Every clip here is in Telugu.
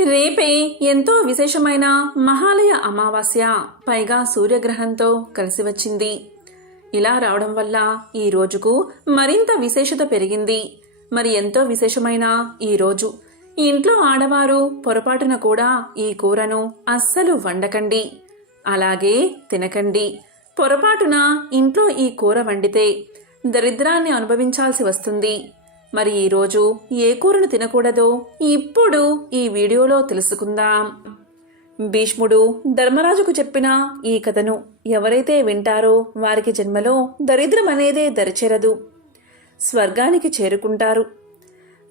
రేపే ఎంతో విశేషమైన మహాలయ అమావాస్య పైగా సూర్యగ్రహంతో కలిసి వచ్చింది. ఇలా రావడం వల్ల ఈ రోజుకు మరింత విశేషత పెరిగింది. మరి ఎంతో విశేషమైన ఈ రోజు. ఇంట్లో ఆడవారు పొరపాటున కూడా ఈ కూరను అస్సలు వండకండి. అలాగే తినకండి. పొరపాటున ఇంట్లో ఈ కూర వండితే దరిద్రాన్ని అనుభవించాల్సి వస్తుంది. మరి ఈరోజు ఏ కూరను తినకూడదో ఇప్పుడు ఈ వీడియోలో తెలుసుకుందాం. భీష్ముడు ధర్మరాజుకు చెప్పిన ఈ కథను ఎవరైతే వింటారో వారికి జన్మలో దరిద్రం అనేదే దరిచేరదు. స్వర్గానికి చేరుకుంటారు.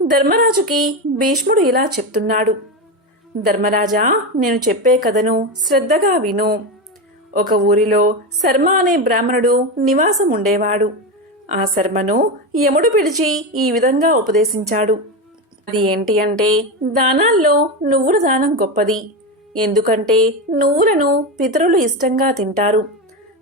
ధర్మరాజుకి భీష్ముడు ఇలా చెప్తున్నాడు. ధర్మరాజా నేను చెప్పే కథను శ్రద్ధగా విను. ఒక ఊరిలో శర్మ అనే బ్రాహ్మణుడు నివాసం ఉండేవాడు ఆ శర్మను యముడు పిలిచి ఈ విధంగా ఉపదేశించాడు. అది ఏంటి అంటే దానాల్లో నువ్వుల దానం గొప్పది. ఎందుకంటే నువ్వులను పితరులు ఇష్టంగా తింటారు.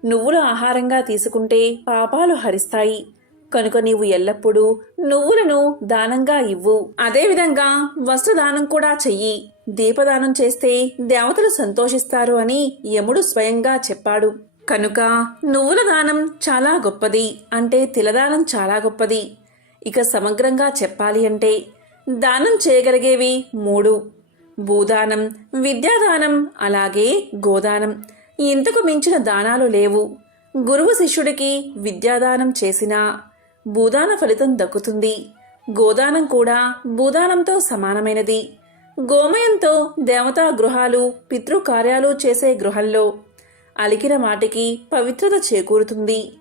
నువ్వులు ఆహారంగా తీసుకుంటే పాపాలు హరిస్తాయి. కనుక నీవు ఎల్లప్పుడూ నువ్వులను దానంగా ఇవ్వు. అదేవిధంగా వస్త్రదానం కూడా చెయ్యి. దీపదానం చేస్తే దేవతలు సంతోషిస్తారు అని యముడు స్వయంగా చెప్పాడు. కనుక నువ్వుల దానం చాలా గొప్పది అంటే తిలదానం చాలా గొప్పది. ఇక సమగ్రంగా చెప్పాలి అంటే దానం చేయగలిగేవి మూడు. భూదానం విద్యాదానం అలాగే గోదానం. ఇంతకు మించిన దానాలు లేవు. గురువు శిష్యుడికి విద్యాదానం చేసినా భూదాన ఫలితం దక్కుతుంది. గోదానం కూడా భూదానంతో సమానమైనది. గోమయంతో దేవతా గృహాలు పితృకార్యాలు చేసే గృహంలో అలికిన మాటికి పవిత్రత చేకూరుతుంది.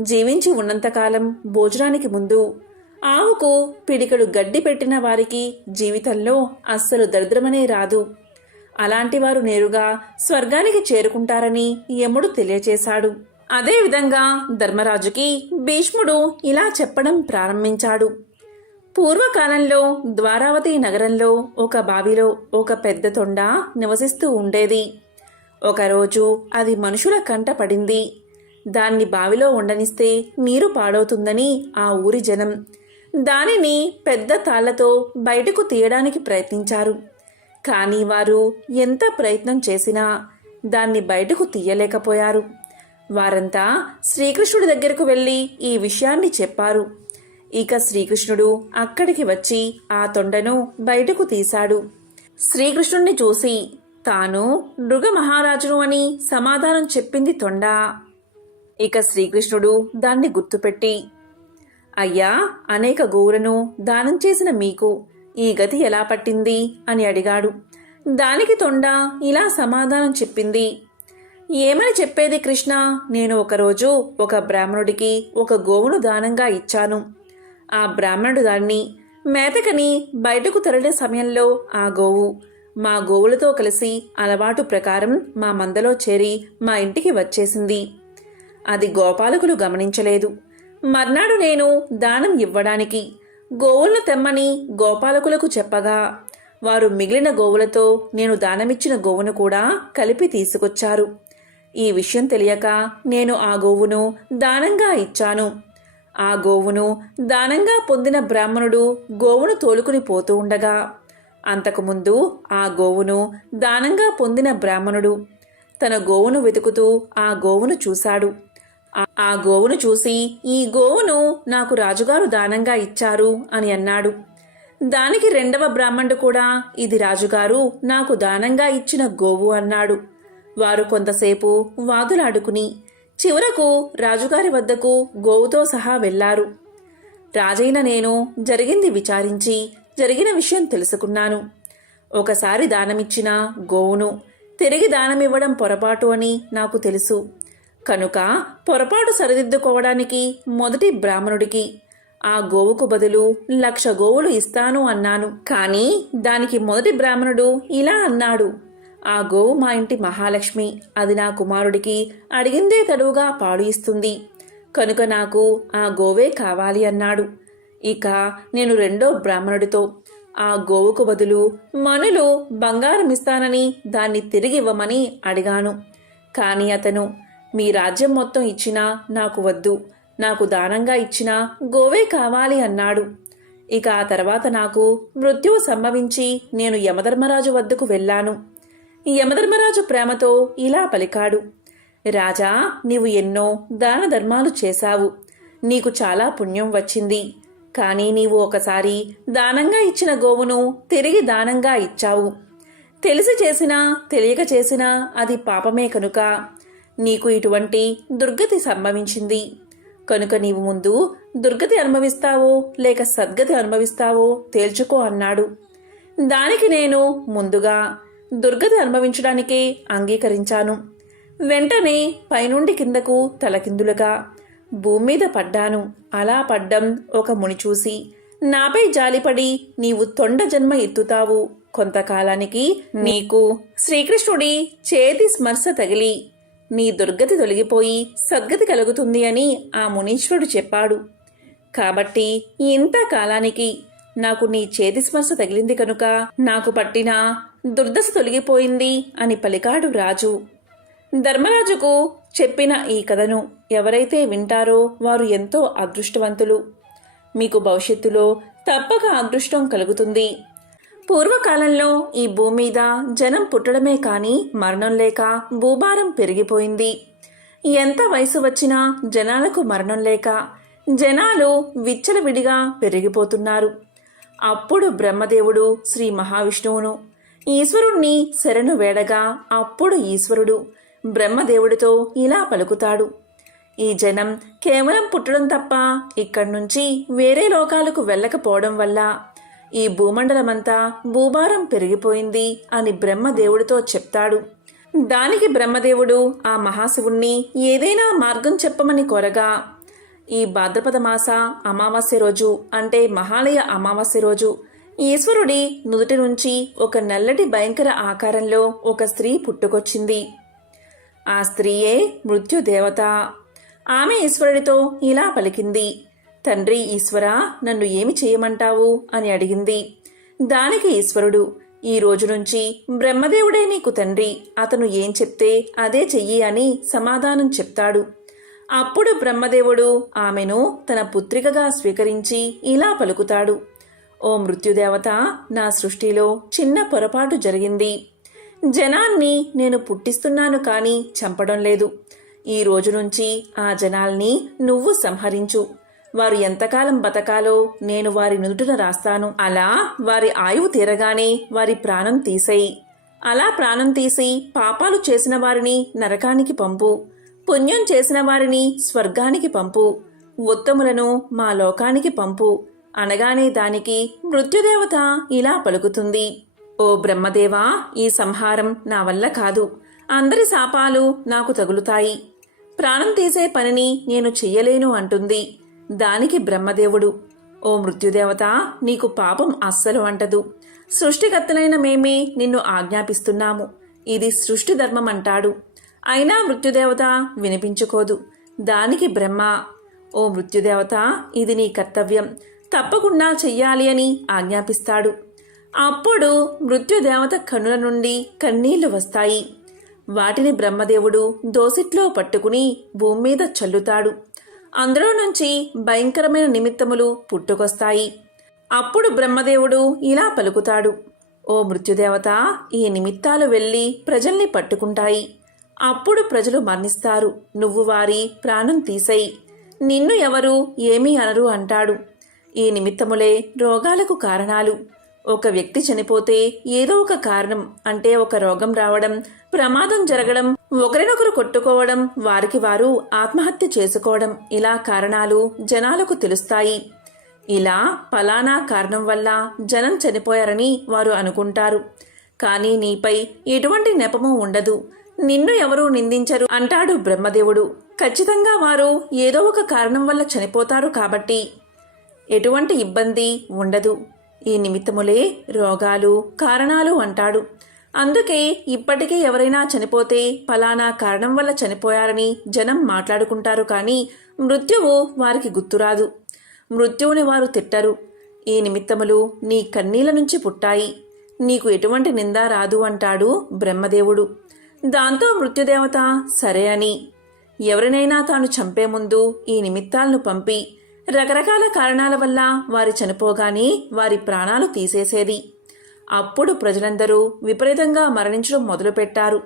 జీవించి ఉన్నంతకాలం భోజనానికి ముందు ఆవుకు పిడికడు గడ్డి పెట్టిన వారికి జీవితంలో అస్సలు దరిద్రమనే రాదు. అలాంటి వారు నేరుగా స్వర్గానికి చేరుకుంటారని యముడు తెలియచేశాడు. అదేవిధంగా ధర్మరాజుకి భీష్ముడు ఇలా చెప్పడం ప్రారంభించాడు. పూర్వకాలంలో ద్వారావతి నగరంలో ఒక బావిలో ఒక పెద్ద తొండ నివసిస్తూ ఉండేది. ఒకరోజు అది మనుషుల కంట పడింది. దాన్ని బావిలో ఉండనిస్తే నీరు పాడవుతుందని ఆ ఊరి జనం. దానిని పెద్ద తాళ్ళతో బయటకు తీయడానికి ప్రయత్నించారు. కానీ వారు ఎంత ప్రయత్నం చేసినా దాన్ని బయటకు తీయలేకపోయారు. వారంతా శ్రీకృష్ణుడి దగ్గరకు వెళ్ళి ఈ విషయాన్ని చెప్పారు. ఇక శ్రీకృష్ణుడు అక్కడికి వచ్చి ఆ తొండను బయటకు తీశాడు. శ్రీకృష్ణుణ్ణి చూసి తాను మహారాజును అని సమాధానం చెప్పింది తొండ. ఇక శ్రీకృష్ణుడు దాన్ని గుర్తుపెట్టి అయ్యా అనేక గోవులను దానం చేసిన మీకు ఈ గతి ఎలా పట్టింది? అని అడిగాడు. దానికి తొండ ఇలా సమాధానం చెప్పింది ఏమని చెప్పేది కృష్ణ? నేను ఒకరోజు ఒక బ్రాహ్మణుడికి ఒక గోవును దానంగా ఇచ్చాను. ఆ బ్రాహ్మణుడు దాన్ని మేతకని బయటకు తరలిన సమయంలో ఆ గోవు మా గోవులతో కలిసి అలవాటు ప్రకారం మా మందలో చేరి మా ఇంటికి వచ్చేసింది. అది గోపాలకులు గమనించలేదు. మర్నాడు నేను దానం ఇవ్వడానికి గోవులను తెమ్మని గోపాలకులకు చెప్పగా వారు మిగిలిన గోవులతో నేను దానమిచ్చిన గోవును కూడా కలిపి తీసుకొచ్చారు. ఈ విషయం తెలియక నేను ఆ గోవును దానంగా ఇచ్చాను. ఆ గోవును దానంగా పొందిన బ్రాహ్మణుడు గోవును తోలుకుని పోతూ ఉండగా అంతకుముందు ఆ గోవును దానంగా పొందిన బ్రాహ్మణుడు. తన గోవును వెతుకుతూ ఆ గోవును చూశాడు. ఆ- గోవును చూసి ఈ గోవును నాకు రాజుగారు దానంగా ఇచ్చారు అని అన్నాడు. దానికి రెండవ బ్రాహ్మణుడు కూడా ఇది రాజుగారు నాకు దానంగా ఇచ్చిన గోవు అన్నాడు. వారు కొంతసేపు వాదులాడుకుని చివరకు రాజుగారి వద్దకు గోవుతో సహా వెళ్ళారు రాజైన నేను జరిగింది విచారించి జరిగిన విషయం తెలుసుకున్నాను. ఒకసారి దానమిచ్చినా గోవును తిరిగి దానమివ్వడం పొరపాటు అని నాకు తెలుసు. కనుక పొరపాటు సరిదిద్దుకోవడానికి మొదటి బ్రాహ్మణుడికి ఆ గోవుకు బదులు లక్ష గోవులు ఇస్తాను అన్నాను. కానీ దానికి మొదటి బ్రాహ్మణుడు ఇలా అన్నాడు. ఆ గోవు మా ఇంటి మహాలక్ష్మి. అది నా కుమారుడికి అడిగిందే తడువుగా పాలు ఇస్తుంది. కనుక నాకు ఆ గోవే కావాలి అన్నాడు. ఇక నేను రెండో బ్రాహ్మణుడితో ఆ గోవుకు బదులు మనులు బంగారం ఇస్తానని దాన్ని తిరిగి ఇవ్వమని అడిగాను. కానీ అతను మీ రాజ్యం మొత్తం ఇచ్చినా నాకు వద్దు. నాకు దానంగా ఇచ్చిన గోవే కావాలి అన్నాడు. ఇక ఆ తర్వాత నాకు మృత్యువు సంభవించి నేను యమధర్మరాజు వద్దకు వెళ్ళాను. యమధర్మరాజు ప్రేమతో ఇలా పలికాడు. రాజా నీవు ఎన్నో దాన ధర్మాలు చేశావు. నీకు చాలా పుణ్యం వచ్చింది. కానీ నీవు ఒకసారి దానంగా ఇచ్చిన గోవును తిరిగి దానంగా ఇచ్చావు. తెలిసి చేసినా తెలియక చేసినా అది పాపమే కనుక. నీకు ఇటువంటి దుర్గతి సంభవించింది. కనుక నీవు ముందు దుర్గతి అనుభవిస్తావో లేక సద్గతి అనుభవిస్తావో తేల్చుకో అన్నాడు. దానికి నేను ముందుగా దుర్గతి అనుభవించడానికే అంగీకరించాను. వెంటనే పైనుండి కిందకు తలకిందులుగా భూమి మీద పడ్డాను. అలా పడ్డం ఒక ముని చూసి నాపై జాలిపడి నీవు తొండ జన్మ ఎత్తుతావు. కొంతకాలానికి నీకు శ్రీకృష్ణుడి చేతి స్మర్శ తగిలి నీ దుర్గతి తొలగిపోయి సద్గతి కలుగుతుంది అని ఆ మునీశ్వరుడు చెప్పాడు. కాబట్టి ఇంత కాలానికి నాకు నీ చేతి స్మర్శ తగిలింది కనుక నాకు పట్టిన దుర్దశ తొలగిపోయింది అని పలికాడు రాజు. ధర్మరాజుకు చెప్పిన ఈ కథను ఎవరైతే వింటారో వారు ఎంతో అదృష్టవంతులు. మీకు భవిష్యత్తులో తప్పక అదృష్టం కలుగుతుంది. పూర్వకాలంలో ఈ భూమి మీద జనం పుట్టడమే కాని మరణం లేక భూభారం పెరిగిపోయింది. ఎంత వయసు వచ్చినా జనాలకు మరణం లేక జనాలు విచ్చలవిడిగా పెరిగిపోతున్నారు. అప్పుడు బ్రహ్మదేవుడు శ్రీ మహావిష్ణువును ఈశ్వరుణ్ణి శరణు వేడగా అప్పుడు ఈశ్వరుడు బ్రహ్మదేవుడితో ఇలా పలుకుతాడు. ఈ జనం కేవలం పుట్టడం తప్ప ఇక్కడి నుంచి వేరే లోకాలకు వెళ్ళకపోవడం వల్ల ఈ భూమండలమంతా భూభారం పెరిగిపోయింది అని బ్రహ్మదేవుడితో చెప్తాడు. దానికి బ్రహ్మదేవుడు ఆ మహాశివుణ్ణి ఏదైనా మార్గం చెప్పమని కోరగా ఈ భాద్రపద మాస అమావాస్య రోజు అంటే మహాలయ అమావాస్య రోజు ఈశ్వరుడి నుదుటి నుంచి ఒక నల్లటి భయంకర ఆకారంలో ఒక స్త్రీ పుట్టుకొచ్చింది. ఆ స్త్రీయే మృత్యుదేవత. ఆమె ఈశ్వరుడితో ఇలా పలికింది తండ్రి ఈశ్వర నన్ను ఏమి చేయమంటావు? అని అడిగింది. దానికి ఈశ్వరుడు ఈ రోజు నుంచి బ్రహ్మదేవుడే నీకు తండ్రి అతను ఏం చెప్తే అదే చెయ్యి అని సమాధానం చెప్తాడు. అప్పుడు బ్రహ్మదేవుడు ఆమెను తన పుత్రికగా స్వీకరించి ఇలా పలుకుతాడు. ఓ మృత్యుదేవత నా సృష్టిలో చిన్న పొరపాటు జరిగింది. జనాన్ని నేను పుట్టిస్తున్నాను కానీ చంపడం లేదు. ఈ రోజు నుంచి ఆ జనాల్ని నువ్వు సంహరించు. వారు ఎంతకాలం బతకాలో నేను వారి నుదుటిన రాస్తాను. అలా వారి ఆయువు తీరగానే వారి ప్రాణం తీసేయి. అలా ప్రాణం తీసి పాపాలు చేసిన వారిని నరకానికి పంపు. పుణ్యం చేసిన వారిని స్వర్గానికి పంపు. ఉత్తములను మా లోకానికి పంపు. అనగానే దానికి మృత్యుదేవత ఇలా పలుకుతుంది. ఓ బ్రహ్మదేవా ఈ సంహారం నా వల్ల కాదు. అందరి శాపాలు నాకు తగులుతాయి. ప్రాణం తీసే పనిని నేను చెయ్యలేను అంటుంది. దానికి బ్రహ్మదేవుడు ఓ మృత్యుదేవత నీకు పాపం అస్సలు అంటదు. సృష్టికర్తలైన మేమే నిన్ను ఆజ్ఞాపిస్తున్నాము. ఇది సృష్టి ధర్మం అంటాడు. అయినా మృత్యుదేవత వినిపించుకోదు. దానికి బ్రహ్మ ఓ మృత్యుదేవత ఇది నీ కర్తవ్యం. తప్పకుండా చెయ్యాలి అని ఆజ్ఞాపిస్తాడు. అప్పుడు మృత్యుదేవత కనుల నుండి కన్నీళ్ళు వస్తాయి. వాటిని బ్రహ్మదేవుడు దోసిట్లో పట్టుకుని భూమి మీద చల్లుతాడు. అందులో నుంచి భయంకరమైన నిమిత్తములు పుట్టుకొస్తాయి. అప్పుడు బ్రహ్మదేవుడు ఇలా పలుకుతాడు. ఓ మృత్యుదేవత ఈ నిమిత్తాలు వెళ్ళి ప్రజల్ని పట్టుకుంటాయి. అప్పుడు ప్రజలు మరణిస్తారు. నువ్వు వారి ప్రాణం తీసేయి. నిన్ను ఎవరు ఏమీ అనరు అంటాడు. ఈ నిమిత్తములే రోగాలకు కారణాలు. ఒక వ్యక్తి చనిపోతే ఏదో ఒక కారణం అంటే ఒక రోగం రావడం ప్రమాదం జరగడం ఒకరినొకరు కొట్టుకోవడం వారికి వారు ఆత్మహత్య చేసుకోవడం ఇలా కారణాలు జనాలకు తెలుస్తాయి. ఇలా ఫలానా కారణం వల్ల జనం చనిపోయారని వారు అనుకుంటారు. కానీ నీపై ఎటువంటి నెపము ఉండదు. నిన్ను ఎవరూ నిందించరు అంటాడు బ్రహ్మదేవుడు. ఖచ్చితంగా వారు ఏదో ఒక కారణం వల్ల చనిపోతారు కాబట్టి. ఎటువంటి ఇబ్బంది ఉండదు. ఈ నిమిత్తములే రోగాలు కారణాలు అంటాడు. అందుకే ఇప్పటికే ఎవరైనా చనిపోతే ఫలానా కారణం వల్ల చనిపోయారని జనం మాట్లాడుకుంటారు కానీ మృత్యువు వారికి గుర్తురాదు. మృత్యువుని వారు తిట్టరు. ఈ నిమిత్తములు నీ కన్నీల నుంచి పుట్టాయి. నీకు ఎటువంటి నింద రాదు అంటాడు బ్రహ్మదేవుడు. దాంతో మృత్యుదేవత సరే అని. ఎవరినైనా తాను చంపే ముందు ఈ నిమిత్తాలను పంపి రకరకాల కారణాల వల్ల వారి చనిపోగానే వారి ప్రాణాలు తీసేసేది అప్పుడు ప్రజలందరూ విపరీతంగా మరణించడం మొదలుపెట్టారు.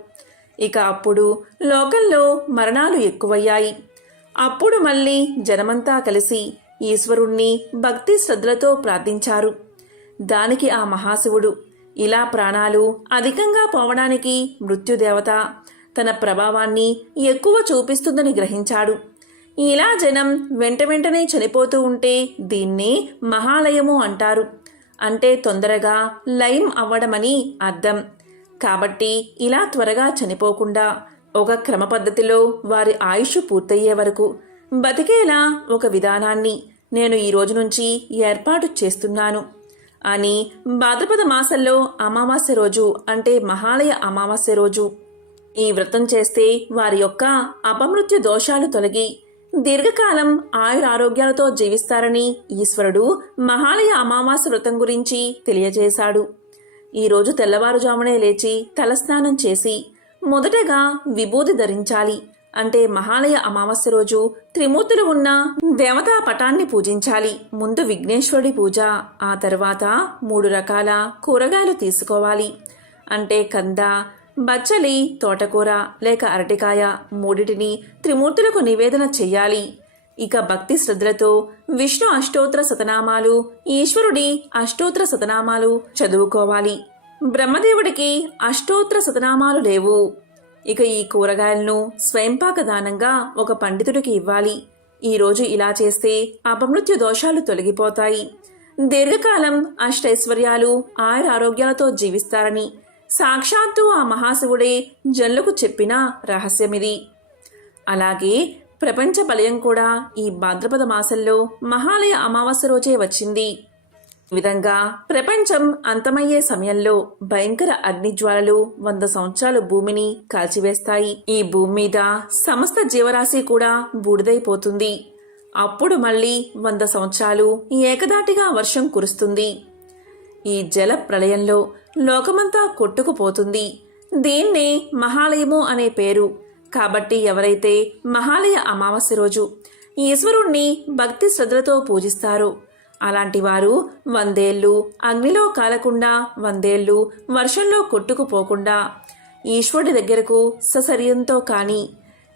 ఇక అప్పుడు లోకంలో మరణాలు ఎక్కువయ్యాయి. అప్పుడు మళ్ళీ జనమంతా కలిసి ఈశ్వరుణ్ణి భక్తి శ్రద్ధలతో ప్రార్థించారు. దానికి ఆ మహాశివుడు ఇలా ప్రాణాలు అధికంగా పోవడానికి మృత్యుదేవత తన ప్రభావాన్ని ఎక్కువ చూపిస్తుందని గ్రహించాడు. ఇలా జనం వెంట వెంటనే చనిపోతూ ఉంటే దీన్ని మహాలయము అంటారు. అంటే తొందరగా లయం అవ్వడమని అర్థం. కాబట్టి ఇలా త్వరగా చనిపోకుండా ఒక క్రమ పద్ధతిలో వారి ఆయుష్ పూర్తయ్యే వరకు బతికేలా ఒక విధానాన్ని నేను ఈ రోజు నుంచి ఏర్పాటు చేస్తున్నాను. అని భాద్రపద మాసంలో అమావాస్య రోజు అంటే మహాలయ అమావాస్య రోజు. ఈ వ్రతం చేస్తే వారి యొక్క అపమృత్యు దోషాలు తొలగి దీర్ఘకాలం ఆయురారోగ్యాలతో జీవిస్తారని ఈశ్వరుడు మహాలయ అమావాస్య వ్రతం గురించి తెలియజేశాడు. ఈరోజు తెల్లవారుజామునే లేచి తలస్నానం చేసి మొదటగా విభూది ధరించాలి. అంటే మహాలయ అమావాస్య రోజు త్రిమూర్తులు ఉన్న దేవతా పటాన్ని పూజించాలి. ముందు విఘ్నేశ్వరుడి పూజ ఆ తర్వాత మూడు రకాల కూరగాయలు తీసుకోవాలి. అంటే కంద బచ్చలి తోటకూర లేక అరటికాయ మూడిటిని త్రిమూర్తులకు నివేదన చెయ్యాలి. ఇక భక్తి శ్రద్ధలతో విష్ణు అష్టోత్తర శతనామాలు ఈశ్వరుడి అష్టోత్తర శతనామాలు చదువుకోవాలి. బ్రహ్మదేవుడికి అష్టోత్తర శతనామాలు లేవు. ఇక ఈ కూరగాయలను స్వయంపాక దానంగా ఒక పండితుడికి ఇవ్వాలి. ఈరోజు ఇలా చేస్తే అపమృత్యు దోషాలు తొలగిపోతాయి. దీర్ఘకాలం అష్టైశ్వర్యాలు ఆయురారోగ్యాలతో జీవిస్తారని సాక్షాత్తు ఆ మహాశివుడే జనులకు చెప్పిన రహస్యమిది. అలాగే ప్రపంచ బలయం కూడా ఈ భాద్రపద మాసంలో మహాలయ అమావాస్య రోజే వచ్చింది. విధంగా ప్రపంచం అంతమయ్యే సమయంలో భయంకర అగ్నిజ్వాలలు వంద సంవత్సరాలు భూమిని కాల్చివేస్తాయి. ఈ భూమి మీద సమస్త జీవరాశి కూడా బూడిదైపోతుంది. అప్పుడు మళ్ళీ వంద సంవత్సరాలు ఏకదాటిగా వర్షం కురుస్తుంది. ఈ జల ప్రళయంలో లోకమంతా కొట్టుకుపోతుంది. దీన్నే మహాలయము అనే పేరు. కాబట్టి ఎవరైతే మహాలయ అమావాస్య రోజు ఈశ్వరుణ్ణి భక్తి శ్రద్ధలతో పూజిస్తారు అలాంటి వారు వందేళ్ళు అగ్నిలో కాలకుండా వందేళ్ళు వర్షంలో కొట్టుకుపోకుండా ఈశ్వరుడి దగ్గరకు సశర్యంతో కానీ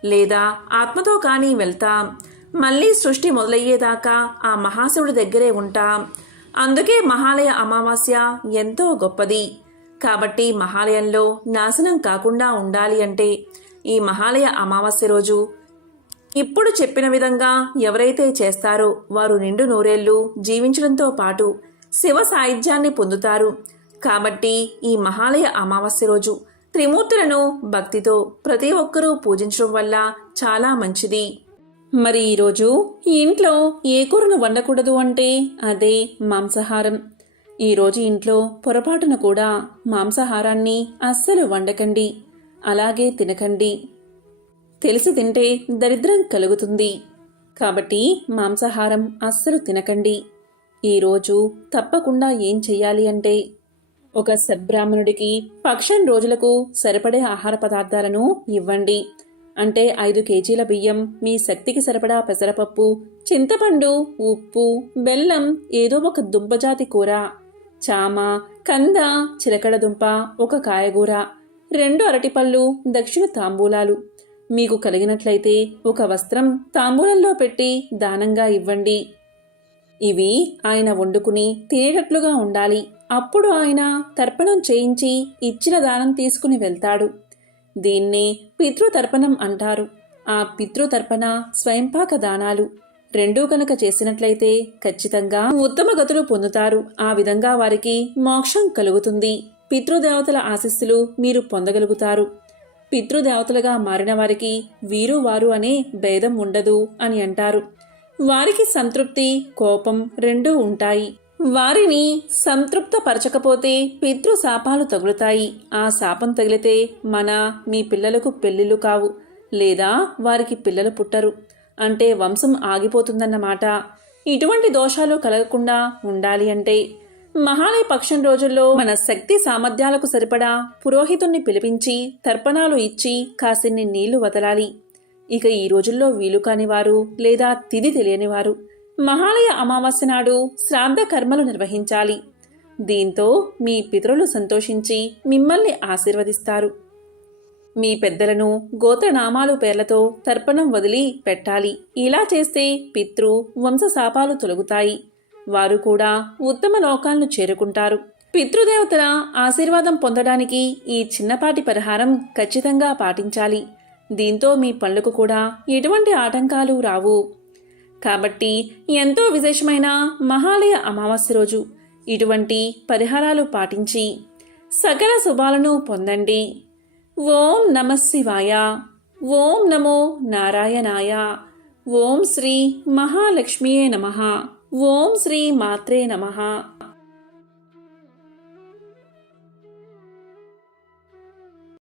లేదా ఆత్మతో కానీ వెళ్తాం. మళ్ళీ సృష్టి మొదలయ్యేదాకా ఆ మహాశివుడి దగ్గరే ఉంటాం. అందుకే మహాలయ అమావాస్య ఎంతో గొప్పది. కాబట్టి మహాలయంలో నాశనం కాకుండా ఉండాలి అంటే ఈ మహాలయ అమావాస్య రోజు ఇప్పుడు చెప్పిన విధంగా ఎవరైతే చేస్తారో వారు నిండు నూరేళ్ళు జీవించడంతో పాటు శివ సాహిత్యాన్ని పొందుతారు. కాబట్టి ఈ మహాలయ అమావాస్య రోజు త్రిమూర్తులను భక్తితో ప్రతి ఒక్కరూ పూజించడం వల్ల చాలా మంచిది. మరి ఈరోజు ఇంట్లో ఏ కూరను వండకూడదు అంటే అదే మాంసాహారం. ఈరోజు ఇంట్లో పొరపాటున కూడా మాంసాహారాన్ని అస్సలు వండకండి. అలాగే తినకండి. తెలిసి తింటే దరిద్రం కలుగుతుంది. కాబట్టి మాంసాహారం అస్సలు తినకండి. ఈరోజు తప్పకుండా ఏం చెయ్యాలి అంటే ఒక సద్బ్రాహ్మణుడికి పక్షం రోజులకు సరిపడే ఆహార పదార్థాలను ఇవ్వండి. అంటే ఐదు కేజీల బియ్యం మీ శక్తికి సరిపడా పెసరపప్పు చింతపండు ఉప్పు బెల్లం ఏదో ఒక దుంపజాతి కూర. చామ కంద చిలకడ దుంప ఒక కాయగూర రెండు అరటిపళ్ళు దక్షిణ తాంబూలాలు. మీకు కలిగినట్లయితే ఒక వస్త్రం తాంబూలంలో పెట్టి దానంగా ఇవ్వండి. ఇవి ఆయన వండుకుని తినేటట్లుగా ఉండాలి. అప్పుడు ఆయన తర్పణం చేయించి ఇచ్చిన దానం తీసుకుని వెళ్తాడు. దీన్ని పితృతర్పణం అంటారు. ఆ పితృతర్పణ స్వయంపాక దానాలు రెండూ కనుక చేసినట్లయితే ఖచ్చితంగా ఉత్తమ గతులు పొందుతారు. ఆ విధంగా వారికి మోక్షం కలుగుతుంది. పితృదేవతల ఆశీస్సులు మీరు పొందగలుగుతారు. పితృదేవతలుగా మారిన వారికి వీరు వారు అనే భేదం ఉండదు అని అంటారు. వారికి సంతృప్తి కోపం రెండూ ఉంటాయి. వారిని సంతృప్తపరచకపోతే పితృ శాపాలు తగులుతాయి. ఆ శాపం తగిలితే మన మీ పిల్లలకు పెళ్ళిళ్ళు కావు. లేదా వారికి పిల్లలు పుట్టరు. అంటే వంశం ఆగిపోతుందన్నమాట. ఇటువంటి దోషాలు కలగకుండా ఉండాలి అంటే మహాలయ పక్షం రోజుల్లో మన శక్తి సామర్థ్యాలకు సరిపడా పురోహితుణ్ణి పిలిపించి తర్పణాలు ఇచ్చి కాసిన్ని నీళ్ళు వదలాలి. ఇక ఈ రోజుల్లో వీలు కానివారు లేదా తిది తెలియనివారు మహాలయ అమావాస్య నాడు శ్రాద్ధ కర్మలు నిర్వహించాలి. దీంతో మీ పితరులు సంతోషించి మిమ్మల్ని ఆశీర్వదిస్తారు. మీ పెద్దలను గోత్రనామాలు పేర్లతో తర్పణం వదిలి పెట్టాలి. ఇలా చేస్తే పితృ వంశశాపాలు తొలగుతాయి. వారు కూడా ఉత్తమ లోకాలను చేరుకుంటారు. పితృదేవతల ఆశీర్వాదం పొందడానికి ఈ చిన్నపాటి పరిహారం ఖచ్చితంగా పాటించాలి. దీంతో మీ పనులకు కూడా ఎటువంటి ఆటంకాలు రావు. కాబట్టి ఎంతో విశేషమైన మహాలయ అమావాస్య రోజు. ఇటువంటి పరిహారాలు పాటించి సకల శుభాలను పొందండి. ఓం నమ శివాయ. ఓం నమో నారాయణాయ. ఓం శ్రీ మహాలక్ష్మియే నమ. ఓం శ్రీ మాత్రే నమ.